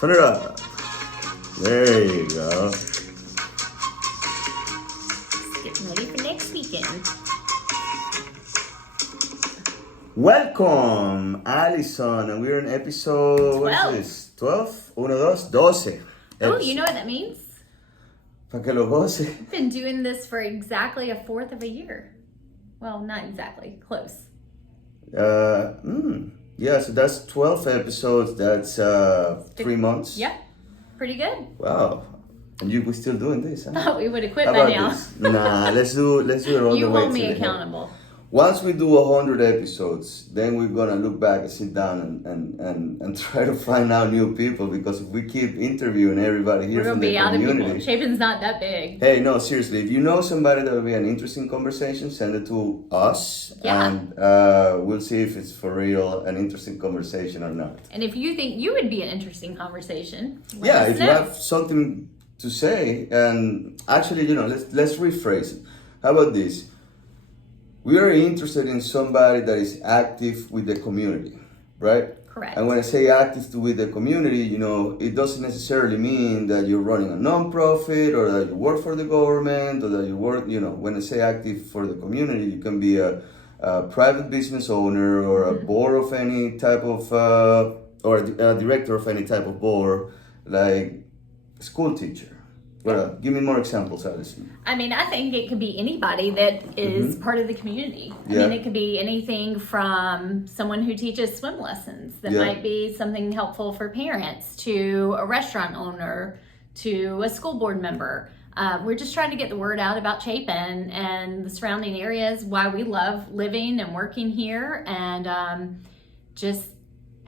Turn it up. There you go. Getting ready for next weekend. Welcome, Allison, and we're in episode 12. What is this? 12? 1, 2, 12. Oh, you know what that means? Pa que lo goce. I've been doing this for exactly a fourth of a year. Well, not exactly, close. Yeah, so that's 12 episodes. That's 3 months. Yep, pretty good. Wow. And we're still doing this, huh? Thought we would have quit How by about now. this? Nah, let's do it all You the way hold to me the end. accountable. Once we do 100 episodes, then we're gonna look back and sit down and try to find out new people, because if we keep interviewing everybody here We're from gonna the be out of people. community. Chapin's not that big. Hey, no, seriously, if you know somebody that will be an interesting conversation, send it to us, Yeah. and we'll see if it's for real an interesting conversation or not. And if you think you would be an interesting conversation, let Yeah, us if you know. have something to say, and actually, let's rephrase it. How about this? We are interested in somebody that is active with the community, right? Correct. And when I say active with the community, it doesn't necessarily mean that you're running a non-profit or that you work for the government or that you work, when I say active for the community, you can be a private business owner or a board of any type of, or a director of any type of board, like a school teacher. Well, give me more examples, Alison. I mean, I think it could be anybody that is part of the community. I Yeah. mean, it could be anything from someone who teaches swim lessons that Yeah. might be something helpful for parents, to a restaurant owner, to a school board member. We're just trying to get the word out about Chapin and the surrounding areas, why we love living and working here, and just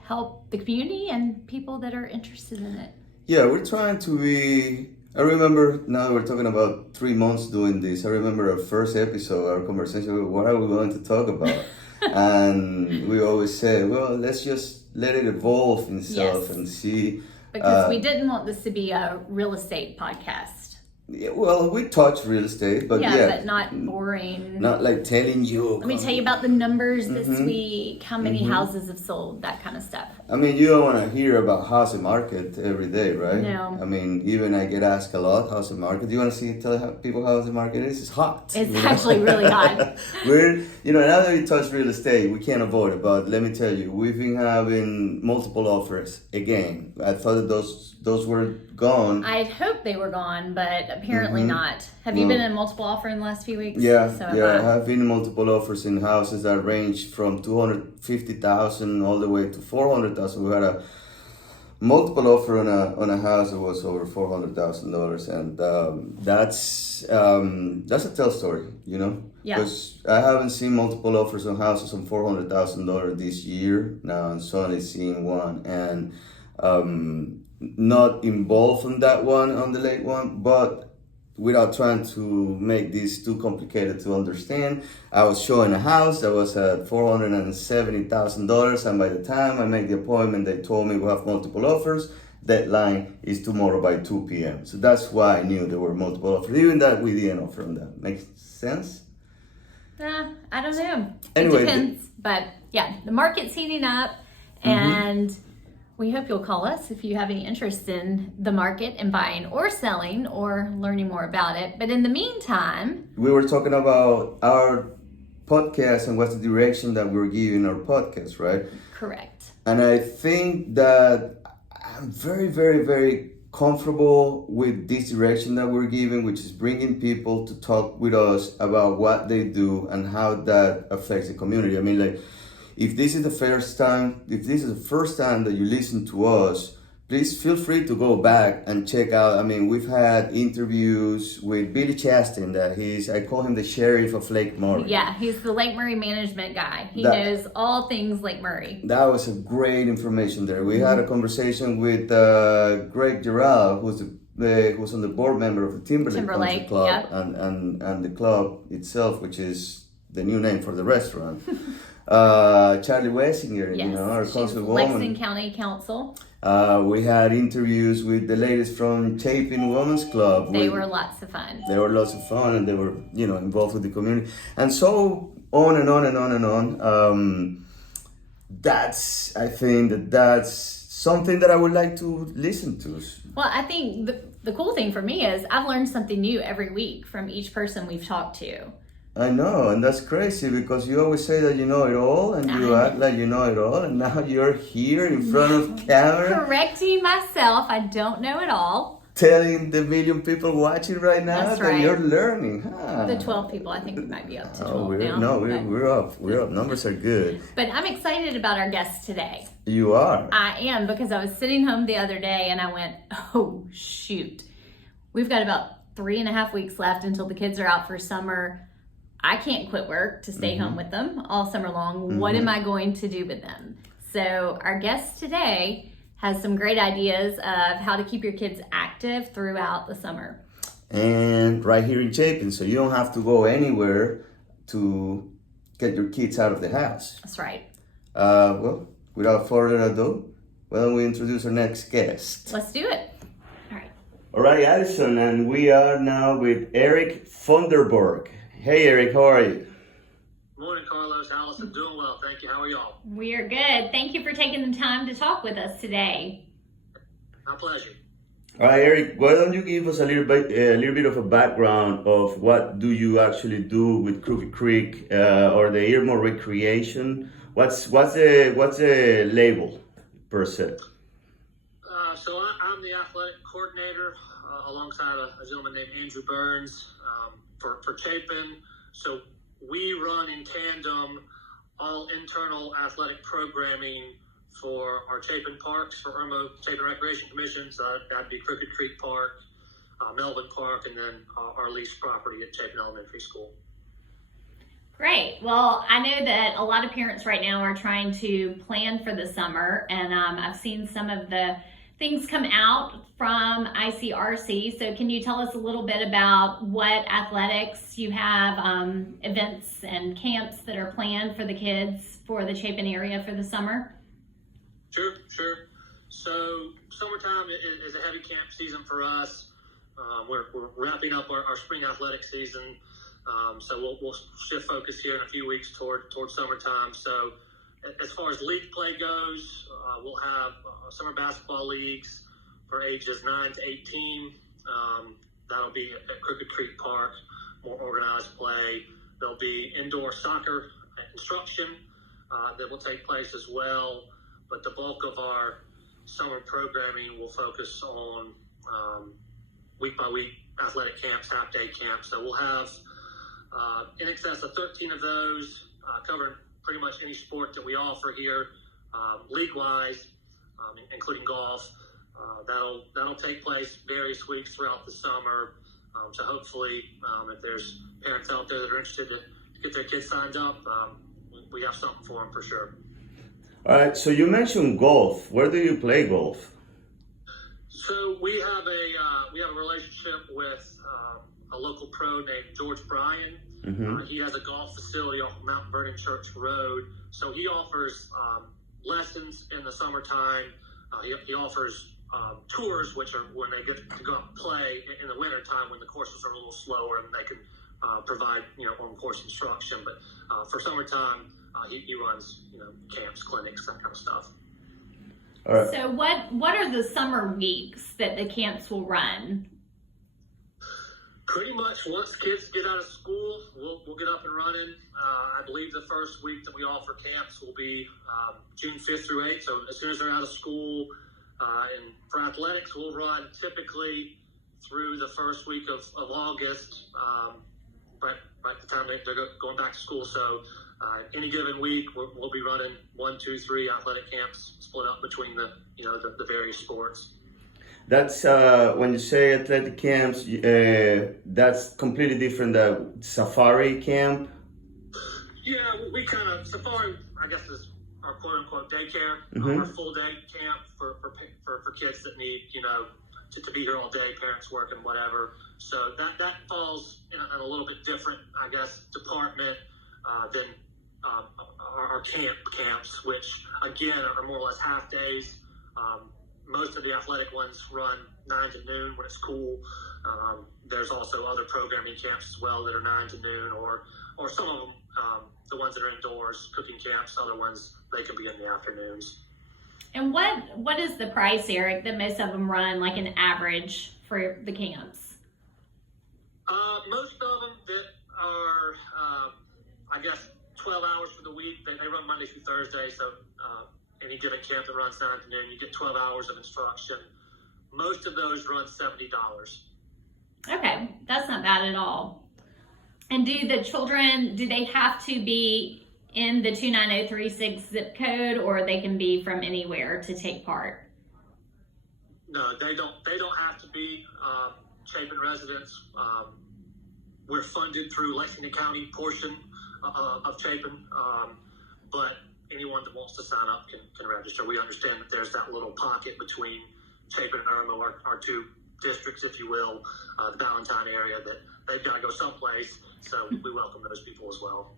help the community and people that are interested in it. Yeah, we're trying to be. I remember, now we're talking about 3 months doing this. I remember our first episode, our conversation, what are we going to talk about? And we always say, well, let's just let it evolve itself and see. Because we didn't want this to be a real estate podcast. Yeah, well, we touch real estate, but But not boring. not like telling you. Let me tell you about the numbers this week, how many houses have sold, that kind of stuff. I mean, you don't want to hear about housing market every day, right? No. I mean, even I get asked a lot, housing market. Do you want to tell people how housing market is? It's hot. It's actually really hot. We're, now that we touch real estate, we can't avoid it. But let me tell you, we've been having multiple offers again. I thought that those were gone. I'd hoped they were gone, but apparently not. Have you been in multiple offer in the last few weeks? Yeah, So I have been in multiple offers in houses that range from $250,000 all the way to $400,000. We had a multiple offer on a house that was over $400,000, and that's a tell story, Yeah. Because I haven't seen multiple offers on houses on $400,000 this year. Now I'm only seeing one, and not involved in that one, on the late one, but without trying to make this too complicated to understand, I was showing a house that was at $470,000, and by the time I made the appointment, they told me we have multiple offers. Deadline is tomorrow by 2 p.m. So that's why I knew there were multiple offers. Even that we didn't offer on that. Makes sense? I don't know. Anyway, it depends. But yeah, the market's heating up, and we hope you'll call us if you have any interest in the market and buying or selling or learning more about it. But in the meantime, we were talking about our podcast and what's the direction that we're giving our podcast, right? correct. And I think that I'm very, very, very comfortable with this direction that we're giving, which is bringing people to talk with us about what they do and how that affects the community. I mean, like, if this is the first time that you listen to us, please feel free to go back and check out. I mean, we've had interviews with Billy Chastain, I call him the sheriff of Lake Murray. Yeah, he's the Lake Murray management guy. He knows all things Lake Murray. That was a great information there. We had a conversation with Greg Gerald, who's on the board member of the Timberlake Club, yep. and the club itself, which is the new name for the restaurant. Charlie Wessinger, Yes, our she's councilwoman. Lexington County Council. We had interviews with the ladies from Chapin Women's Club. They were lots of fun. They were lots of fun, and they were, involved with the community, and so on and on and on and on. I think that's something that I would like to listen to. Well, I think the cool thing for me is I've learned something new every week from each person we've talked to. I know, and that's crazy because you always say that you know it all and you act like you know it all, and now you're here in front of camera. Correcting myself, I don't know it all. Telling the million people watching right now That's that right. you're learning. Huh? The 12 people, I think we might be up to 12 we're, now. No, but- we're up. We're up. Numbers are good. But I'm excited about our guest today. You are. I am, because I was sitting home the other day and I went, oh, shoot. We've got about 3.5 weeks left until the kids are out for summer. I can't quit work to stay home with them all summer long. What am I going to do with them? So our guest today has some great ideas of how to keep your kids active throughout the summer. And right here in Chapin, so you don't have to go anywhere to get your kids out of the house. That's right. Well, without further ado, why don't we introduce our next guest? Let's do it. All right. All right, Addison, and we are now with Eric Funderburk. Hey, Eric, how are you? Morning, Carlos. Allison, doing well. Thank you. How are y'all? We are good. Thank you for taking the time to talk with us today. My pleasure. All right, Eric, why don't you give us a little bit of a background of what do you actually do with Crooked Creek or the Earmore Recreation? What's the label per se? So I'm the athletic coordinator alongside a gentleman named Andrew Burns for Chapin. So we run in tandem all internal athletic programming for our Chapin parks, for IRMO Chapin Recreation Commission. So that'd be Crooked Creek Park, Melvin Park, and then our leased property at Chapin Elementary School. Great. Well, I know that a lot of parents right now are trying to plan for the summer, and I've seen some of the things come out from ICRC. So can you tell us a little bit about what athletics you have, events and camps that are planned for the kids for the Chapin area for the summer? Sure. So summertime is a heavy camp season for us. We're wrapping up our spring athletic season. So we'll shift focus here in a few weeks toward summertime. So as far as league play goes, we'll have summer basketball leagues for ages 9 to 18. That'll be at Crooked Creek Park, more organized play. There'll be indoor soccer instruction that will take place as well. But the bulk of our summer programming will focus on week-by-week athletic camps, half-day camps. So we'll have in excess of 13 of those covering pretty much any sport that we offer here, league-wise, including golf. That'll take place various weeks throughout the summer. So hopefully, if there's parents out there that are interested to get their kids signed up, we have something for them for sure. All right, so you mentioned golf. Where do you play golf? So we have a relationship with a local pro named George Bryan. He has a golf facility off Mount Vernon Church Road. So he offers lessons in the summertime. He offers tours, which are when they get to go out and play in the wintertime when the courses are a little slower and they can provide on-course instruction. But for summertime, he runs camps, clinics, that kind of stuff. All right. So what are the summer weeks that the camps will run? Pretty much once kids get out of school, we'll get up and running. I believe the first week that we offer camps will be June 5th through 8th. So as soon as they're out of school, and for athletics, we'll run typically through the first week of August, but by the time they're going back to school. So any given week, we'll be running 1, 2, 3 athletic camps split up between the various sports. That's when you say athletic camps, that's completely different than safari camp. Yeah, we kind of safari, I guess, is our quote unquote daycare, our full day camp for kids that need to be here all day, parents working, whatever. So that falls in a little bit different, I guess, department than our camps, which again are more or less half days. Most of the athletic ones run 9 to noon when it's cool. There's also other programming camps as well that are 9 to noon, or some of them, the ones that are indoors, cooking camps. Other ones, they can be in the afternoons. And what is the price, Eric, that most of them run, like an average for the camps? Most of them that are, I guess, 12 hours for the week, they run Monday through Thursday, so any given camp that runs 9 to noon, you get 12 hours of instruction. Most of those run $70. Okay, that's not bad at all. And do the children, do they have to be in the 29036 zip code, or they can be from anywhere to take part? No, they don't have to be Chapin residents. We're funded through Lexington County portion of Chapin, but anyone that wants to sign up can register. We understand that there's that little pocket between Chapin and Irmo, our two districts, if you will, the Ballantyne area, that they've got to go someplace. So we welcome those people as well.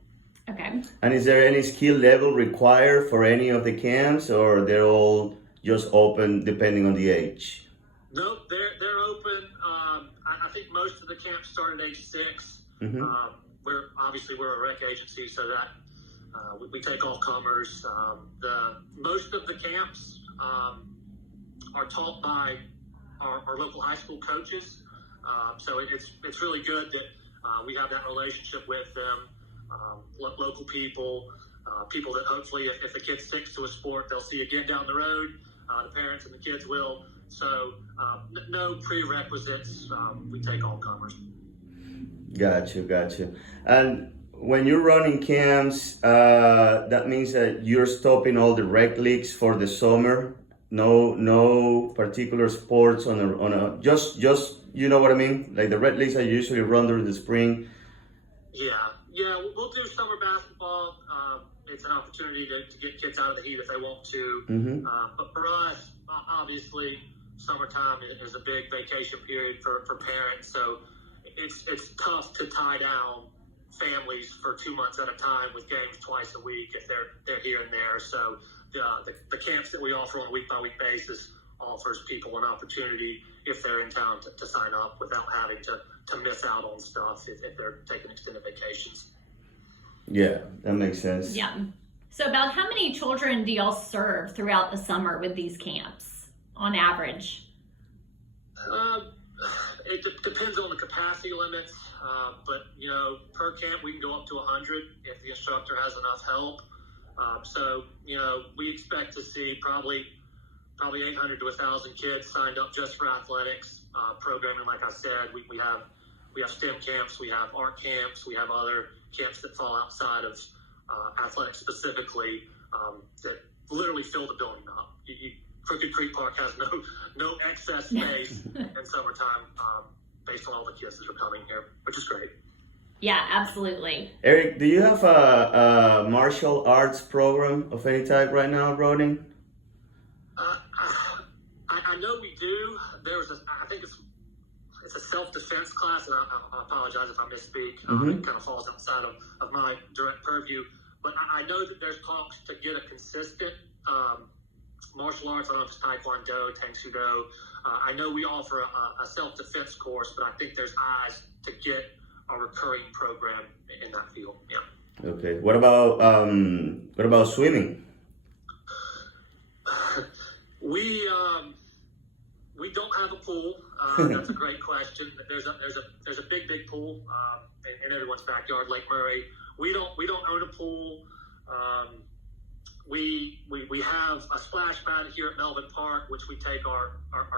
Okay. And is there any skill level required for any of the camps, or they're all just open depending on the age? No, they're open. I think most of the camps start at age 6. Mm-hmm. We're a rec agency, so that we take all comers. Most of the camps are taught by our local high school coaches, so it's really good that we have that relationship with them. Local people, people that hopefully, if the kid sticks to a sport, they'll see again down the road. The parents and the kids will. So no prerequisites. We take all comers. Gotcha. And when you're running camps, that means that you're stopping all the rec leagues for the summer. No particular sports on a just you know what I mean? Like the rec leagues I usually run during the spring. Yeah, we'll do summer basketball. It's an opportunity to get kids out of the heat if they want to. Mm-hmm. But for us, obviously, summertime is a big vacation period for parents. So it's tough to tie down families for 2 months at a time with games twice a week if they're here and there. So the camps that we offer on a week-by-week basis offers people an opportunity if they're in town to sign up without having to miss out on stuff if they're taking extended vacations. Yeah, that makes sense. Yeah. So about how many children do y'all serve throughout the summer with these camps on average? It depends on the capacity limits, but per camp we can go up to 100 if the instructor has enough help. So we expect to see probably 800 to 1,000 kids signed up just for athletics programming. Like I said, we have STEM camps, we have art camps, we have other camps that fall outside of athletics specifically that literally fill the building up. Crooked Creek Park has no excess space in summertime based on all the kids that are coming here, which is great. Yeah, absolutely. Eric, do you have a martial arts program of any type right now running? I know we do. I think it's a self-defense class, and I apologize if I misspeak. Mm-hmm. It kind of falls outside of my direct purview. But I know that there's talks to get a consistent martial arts. I don't know if it's Taekwondo, Tang Soo Do. I know we offer a self-defense course, but I think there's eyes to get a recurring program in that field. Yeah. Okay. What about swimming? We don't have a pool. That's a great question. There's a big pool in everyone's backyard, Lake Murray. We don't own a pool. We have a splash pad here at Melvin Park, which we take our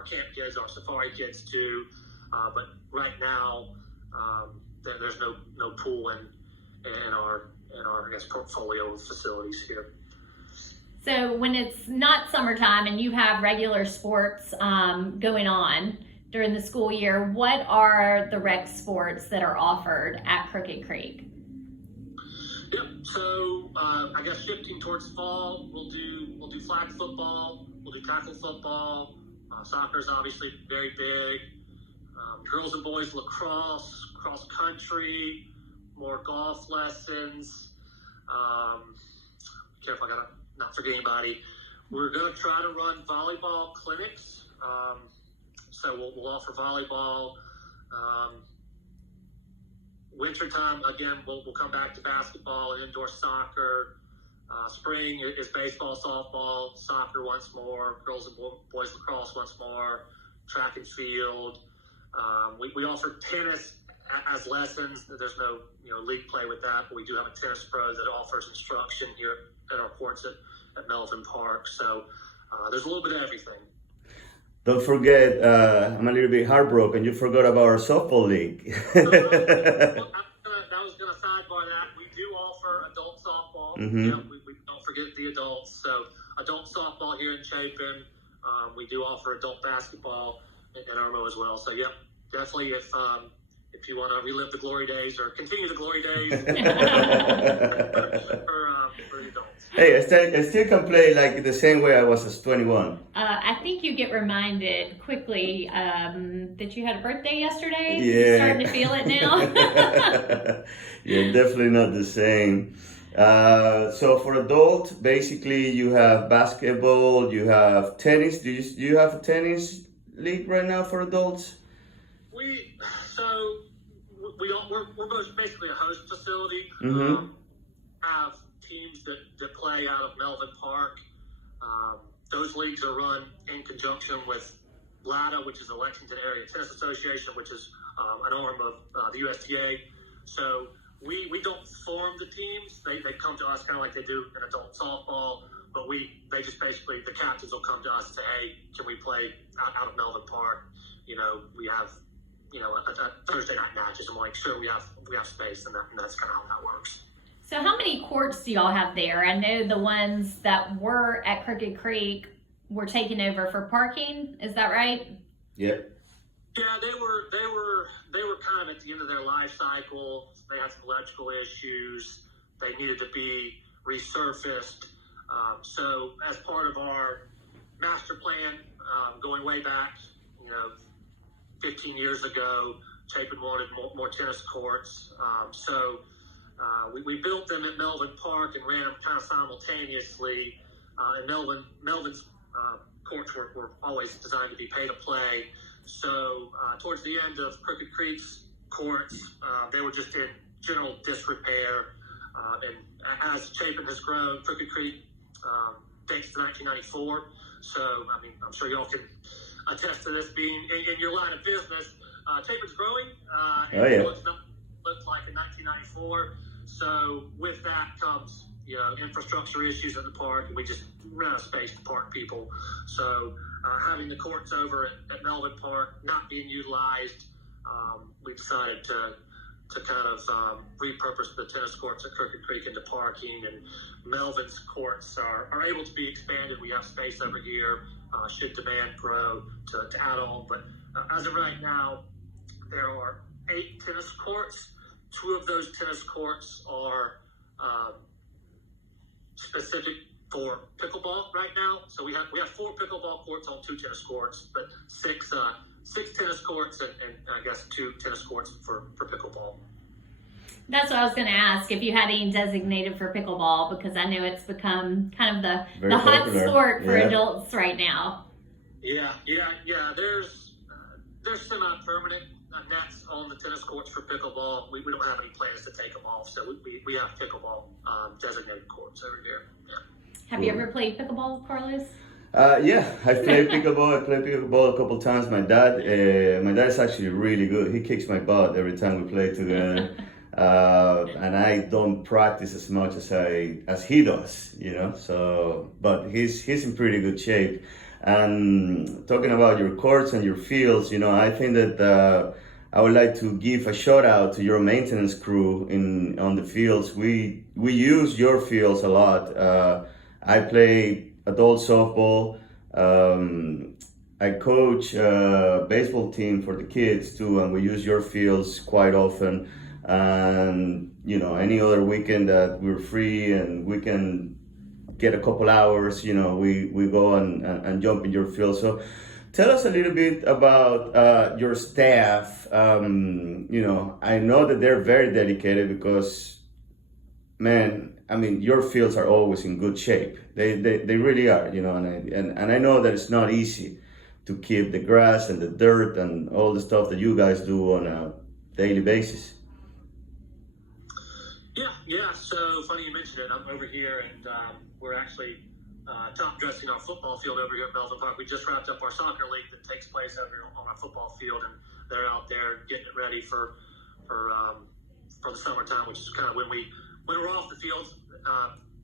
camp kids, our safari kids to. But right now, there's no pool in our I guess portfolio of facilities here. So when it's not summertime and you have regular sports going on during the school year, what are the rec sports that are offered at Crooked Creek? Yep. So I guess shifting towards fall, we'll do flag football, we'll do tackle football. Soccer is obviously very big. Girls and boys lacrosse, cross country, more golf lessons. Careful, I gotta not forget anybody. We're gonna try to run volleyball clinics. So we'll offer volleyball. Wintertime, again, we'll come back to basketball and indoor soccer. Spring is baseball, softball, soccer once more, girls and boys lacrosse once more, track and field. We offer tennis as lessons. There's no league play with that, but we do have a tennis pro that offers instruction here at our courts at Melvin Park. So there's a little bit of everything. Don't forget, I'm a little bit heartbroken. You forgot about our softball league. I was going to sidebar that. We do offer adult softball. Mm-hmm. Yeah, we don't forget the adults. So adult softball here in Chapin. We do offer adult basketball in Irmo as well. So yeah, definitely if you want to relive the glory days or continue the glory days for the adults. Hey, I still can play like the same way I was as 21. I think you get reminded quickly that you had a birthday yesterday. Yeah. You're starting to feel it now. Yeah, definitely not the same. So for adults, basically you have basketball, you have tennis. Do you have a tennis league right now for adults? We're both basically a host facility. Mm-hmm. Have teams that play out of Melvin Park. Those leagues are run in conjunction with LATA, which is the Lexington Area Tennis Association, which is an arm of the USTA. So we don't form the teams. They come to us kind of like they do in adult softball, but they just basically, the captains will come to us and say, hey, can we play out of Melvin Park? We have a Thursday night matches, and we're like, sure, we have space, and that's kind of how that works. So how many courts do y'all have there? I know the ones that were at Crooked Creek were taken over for parking. Is that right? Yep. Yeah, they were kind of at the end of their life cycle. They had some electrical issues. They needed to be resurfaced. So as part of our master plan, going way back, 15 years ago, Chapin wanted more tennis courts. So we built them at Melvin Park and ran them kind of simultaneously. And Melvin's courts were always designed to be pay to play. So towards the end of Crooked Creek's courts, they were just in general disrepair. And as Chapin has grown, Crooked Creek dates to 1994. So, I'm sure y'all can attest to this being in your line of business. Chapin's growing. And looks like in 1994. So with that comes, infrastructure issues at the park, and we just ran out of space to park people. So having the courts over at Melvin Park not being utilized, we decided to kind of repurpose the tennis courts at Crooked Creek into parking, and Melvin's courts are able to be expanded. We have space over here, should demand grow to add on. But as of right now, there are 8 tennis courts. 2 of those tennis courts are specific for pickleball right now. So we have 4 pickleball courts on 2 tennis courts, but 6 tennis courts and I guess 2 tennis courts for pickleball. That's what I was going to ask, if you had any designated for pickleball, because I know it's become kind of the hot sport for adults right now. Yeah. There's semi-permanent nets on the tennis courts for pickleball. We don't have any plans to take them off, so we have pickleball designated courts over here. Yeah. Have you ever played pickleball, Carlos? Yeah, I played pickleball. I played pickleball a couple times. My dad's actually really good. He kicks my butt every time we play together. And I don't practice as much as he does, So, but he's in pretty good shape. And talking about your courts and your fields, I think that I would like to give a shout out to your maintenance crew on the fields. We use your fields a lot. I play adult softball. I coach a baseball team for the kids too, and we use your fields quite often. And any other weekend that we're free and we can get a couple hours, we go and jump in your field. So tell us a little bit about your staff. I know that they're very dedicated because, man, your fields are always in good shape. They really are, and I know that it's not easy to keep the grass and the dirt and all the stuff that you guys do on a daily basis. Yeah, Yeah, so funny you mentioned it. I'm over here, and we're actually top dressing our football field over here at Melvin Park. We just wrapped up our soccer league that takes place over here on our football field, and they're out there getting it ready for the summertime, which is kind of when we're off the field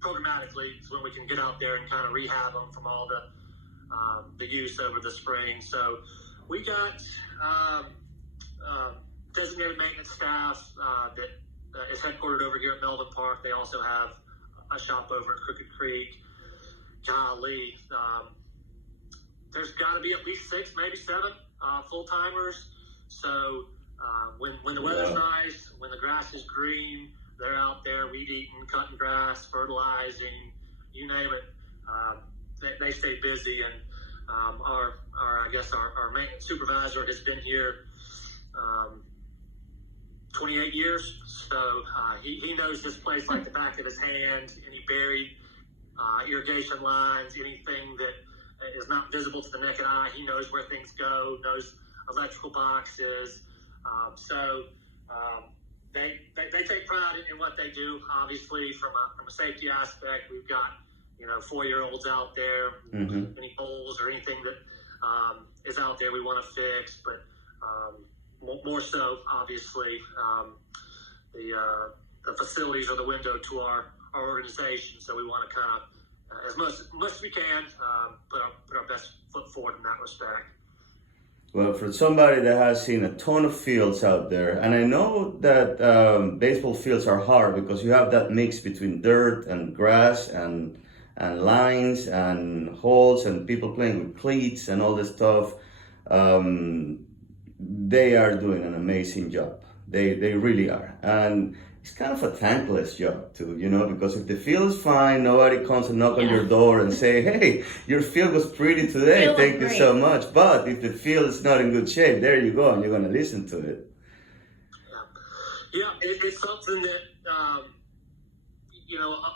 programmatically. It's when we can get out there and kind of rehab them from all the use over the spring. So we got designated maintenance staff that is headquartered over here at Melvin Park. They also have a shop over at Crooked Creek. Golly, there's got to be at least 6, maybe 7 full-timers. So when the weather's nice, when the grass is green, they're out there weed eating, cutting grass, fertilizing, you name it. They stay busy, and our maintenance supervisor has been here 28 years, so he knows this place like the back of his hand. Any buried irrigation lines, anything that is not visible to the naked eye, he knows where things go, knows electrical boxes. They take pride in what they do. Obviously, from a safety aspect, we've got 4-year-olds out there. Mm-hmm. Any holes or anything that is out there, we want to fix. But more so, obviously, the facilities are the window to our organization. So we want to kind of, as much as we can, put our best foot forward in that respect. Well, for somebody that has seen a ton of fields out there, and I know that baseball fields are hard because you have that mix between dirt and grass and lines and holes and people playing with cleats and all this stuff. They are doing an amazing job. They really are. And it's kind of a thankless job too, because if the field is fine, nobody comes and knock on your door and say, hey, your field was pretty today, thank you so much. But if the field is not in good shape, there you go, and you're going to listen to it. Yeah, it's something that,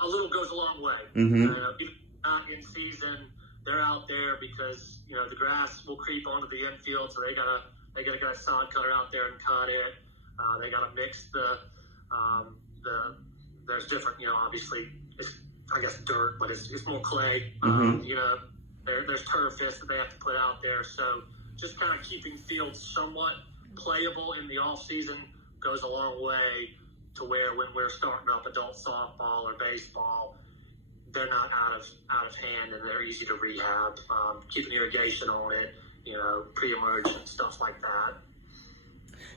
a little goes a long way. Mm-hmm. Not in season, they're out there because, the grass will creep onto the infield, so they gotta get a sod cutter out there and cut it. They gotta mix there's different, obviously it's, I guess, dirt, but it's more clay. Mm-hmm. There's turfis that they have to put out there. So just kind of keeping fields somewhat playable in the off season goes a long way to where when we're starting up adult softball or baseball, they're not out of hand and they're easy to rehab. Keeping irrigation on it, pre-emergent stuff like that.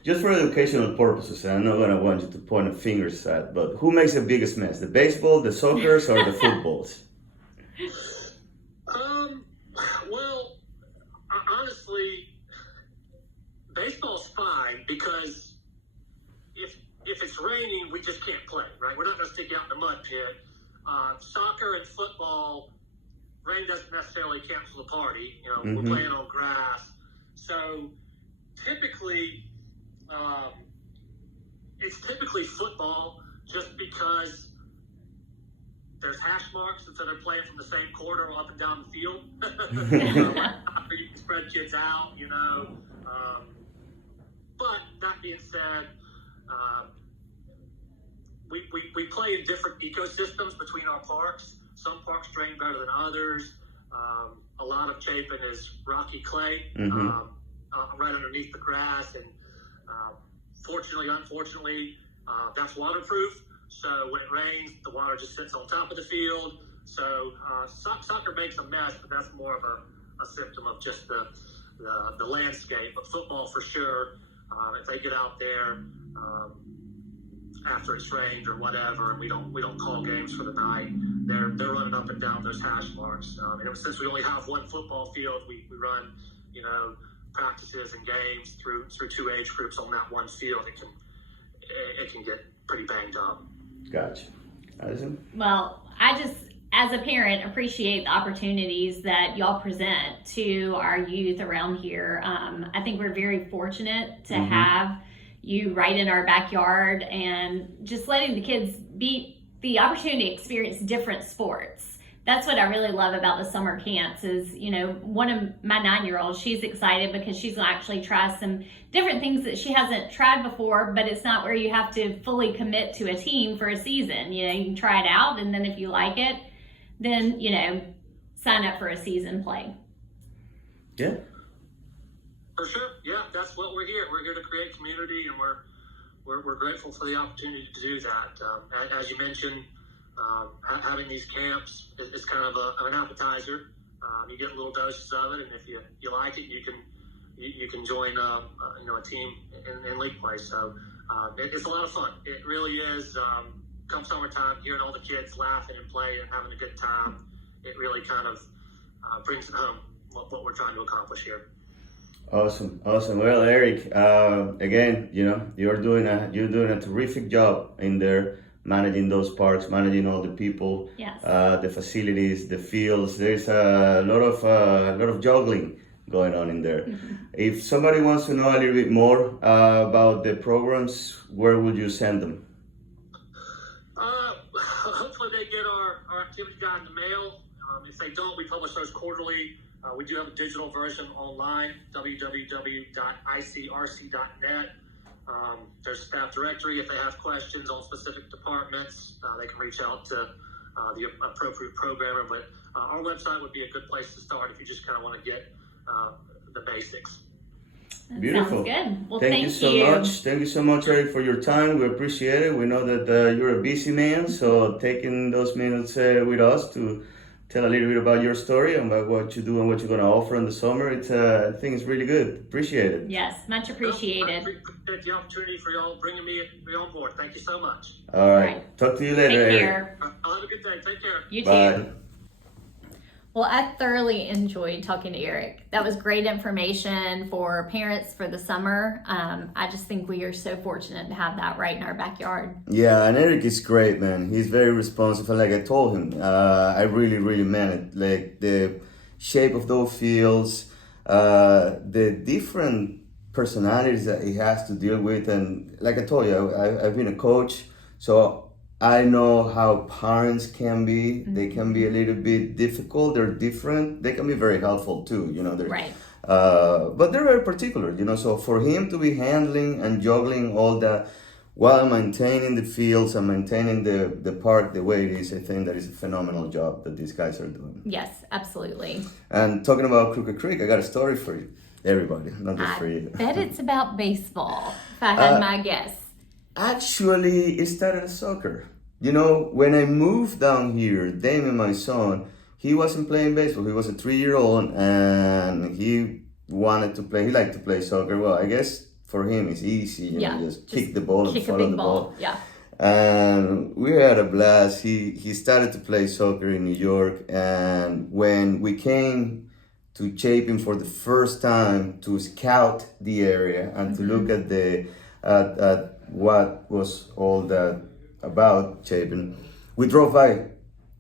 Just for educational purposes, and I'm not going to want you to point a fingers at, but who makes the biggest mess? The baseball, the soccers, or the footballs? Well, honestly, baseball's fine because if it's raining, we just can't play, right? We're not going to stick out in the mud pit. Soccer and football, rain doesn't necessarily cancel the party. Mm-hmm. We're playing on grass. So typically, it's typically football just because there's hash marks, and so they're playing from the same corner up and down the field. You can spread kids out, but that being said, we play in different ecosystems between our parks. Some parks drain better than others. A lot of Chapin is rocky clay, mm-hmm. Right underneath the grass, and unfortunately, that's waterproof. So when it rains, the water just sits on top of the field. So soccer makes a mess, but that's more of a symptom of just the landscape. But football, for sure, if they get out there after it's rained or whatever, and we don't call games for the night, they're running up and down those hash marks. And since we only have one football field, we run practices and games through 2 age groups on that one field. It can get pretty banged up. Gotcha. Allison? Well, I just, as a parent, appreciate the opportunities that y'all present to our youth around here. I think we're very fortunate to mm-hmm. have you right in our backyard, and just letting the kids be the opportunity to experience different sports That's what I really love about the summer camps is, you know, one of my 9-year-olds, she's excited because she's going to actually try some different things that she hasn't tried before, but it's not where you have to fully commit to a team for a season. You know, you can try it out, and then if you like it, then, you know, sign up for a season play. Yeah. For sure. Yeah, that's what we're here. We're here to create community, and we're grateful for the opportunity to do that. As you mentioned, having these camps is kind of an appetizer. You get little doses of it, and if you like it, you can join a team in league play. So it's a lot of fun. It really is. Come summertime, hearing all the kids laughing and playing and having a good time, it really kind of brings it home what we're trying to accomplish here. Awesome. Well, Eric, again, you know, you're doing a terrific job in there, managing those parks, managing all the people, Yes. The facilities, the fields. There's a lot of juggling going on in there. Mm-hmm. If somebody wants to know a little bit more about the programs, where would you send them? Hopefully they get our activity guide in the mail. If they don't, we publish those quarterly. We do have a digital version online, www.icrc.net. There's a staff directory. If they have questions on specific departments, they can reach out to the appropriate programmer. But our website would be a good place to start if you just kind of want to get the basics. That Beautiful. Sounds good. Well, Thank you so much. Thank you so much, Eric, for your time. We appreciate it. We know that you're a busy man, so taking those minutes with us to tell a little bit about your story and about what you do and what you're going to offer in the summer, I think it's really good. Appreciate it. Yes, much appreciated. I appreciate the opportunity for y'all bringing me on board. Thank you so much. All right. Talk to you later, Take Eric. care. I'll have a good day. Take care. You Bye. too. Well, I thoroughly enjoyed talking to Eric. That was great information for parents for the summer. I just think we are so fortunate to have that right in our backyard. Yeah, and Eric is great, man. He's very responsive. Like I told him, I really meant it. Like the shape of those fields, the different personalities that he has to deal with. And like I told you, I've been a coach, so I know how parents can be. Mm-hmm. They can be a little bit difficult. They're different. They can be very helpful too, you know. Right. But they're very particular, you know. So for him to be handling and juggling all that while maintaining the fields and maintaining the park the way it is, I think that is a phenomenal job that these guys are doing. Yes, absolutely. And talking about Crooked Creek, I got a story for you, everybody, not just for you. I bet it's about baseball, if I had my guess. Actually, it started as soccer. You know, when I moved down here, Damien, my son, he wasn't playing baseball. He was a 3-year-old and he wanted to play. He liked to play soccer. Well, I guess for him it's easy. You know, just kick the ball and follow the ball. Yeah. And we had a blast. He started to play soccer in New York. And when we came to Chapin for the first time to scout the area and to look at at what was all that about Chapin, we drove by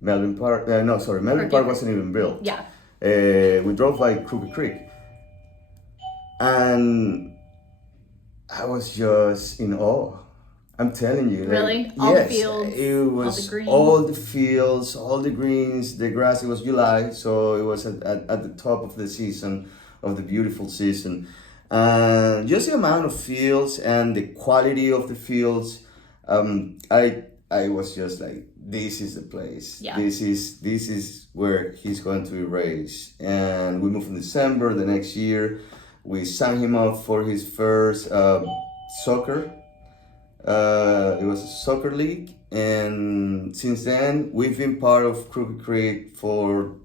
Melvin Park. Melvin Park wasn't even built. Yeah. We drove by Crooked Creek, and I was just in awe. I'm telling you. Really? Like, all yes, the fields, it was all the fields, all the greens, the grass. It was July, so it was at the top of the season, of the beautiful season. And just the amount of fields and the quality of the fields, I was just like, this is the place. Yeah. This is where he's going to be raised. And we moved in December the next year. We signed him up for his first soccer. It was a soccer league, and since then we've been part of Crooked Creek for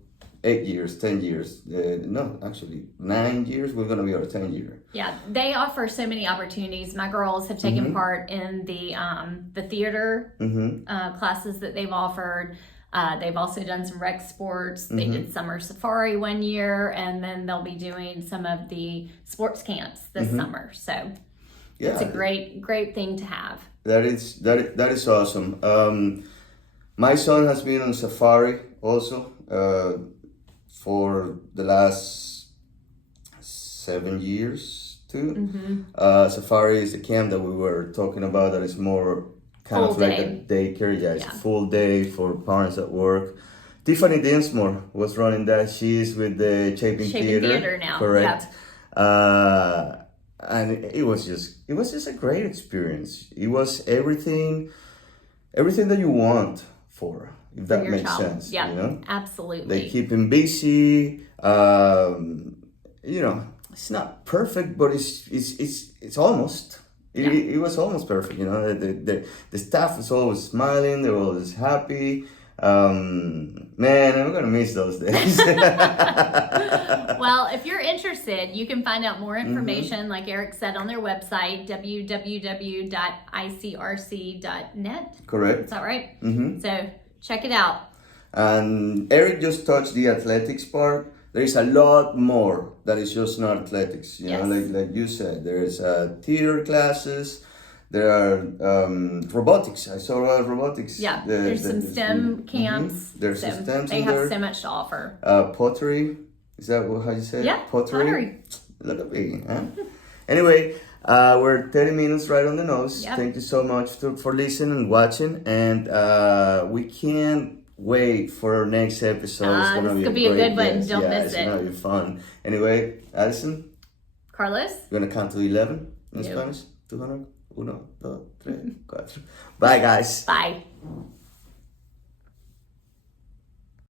8 years, 10 years. No, actually 9 years. We're gonna be our 10th year. Yeah, they offer so many opportunities. My girls have taken part in the theater classes that they've offered. They've also done some rec sports. They did summer safari one year, and then they'll be doing some of the sports camps this summer. So yeah, it's a great thing to have. That is awesome. My son has been on safari also for the last 7 years too. Safari is a camp that we were talking about that is more kind of like a daycare. Yeah, it's a full day for parents at work. Tiffany Dinsmore was running that. She's with the Chapin Theater now. Correct. And it was just a great experience. It was everything that you want if that makes child. sense. Yeah, you know? absolutely. They keep him busy. You know, it's not perfect, but it's almost. It was almost perfect. You know, the staff was always smiling. They were always happy. Man, I'm gonna miss those days. Well, if you're interested, you can find out more information, like Eric said, on their website, www.icrc.net. Correct. Is that right? So check it out. And Eric just touched the athletics part. There is a lot more that is just not athletics. You know, like you said, there's theater classes. There are robotics. I saw a lot of robotics. Yeah, there's some STEM camps. There's some STEM. They have so much to offer. Pottery. Is that how you say it? Yeah, pottery. Look at me. Huh? Anyway, we're 30 minutes right on the nose. Yep. Thank you so much for listening and watching. And we can't wait for our next episode. It's going to be a good one. Don't miss it. It's going to be fun. Anyway, Addison. Carlos. You're going to count to 11 in Spanish? 200. 1, 2, 3, 4. Bye, guys. Bye.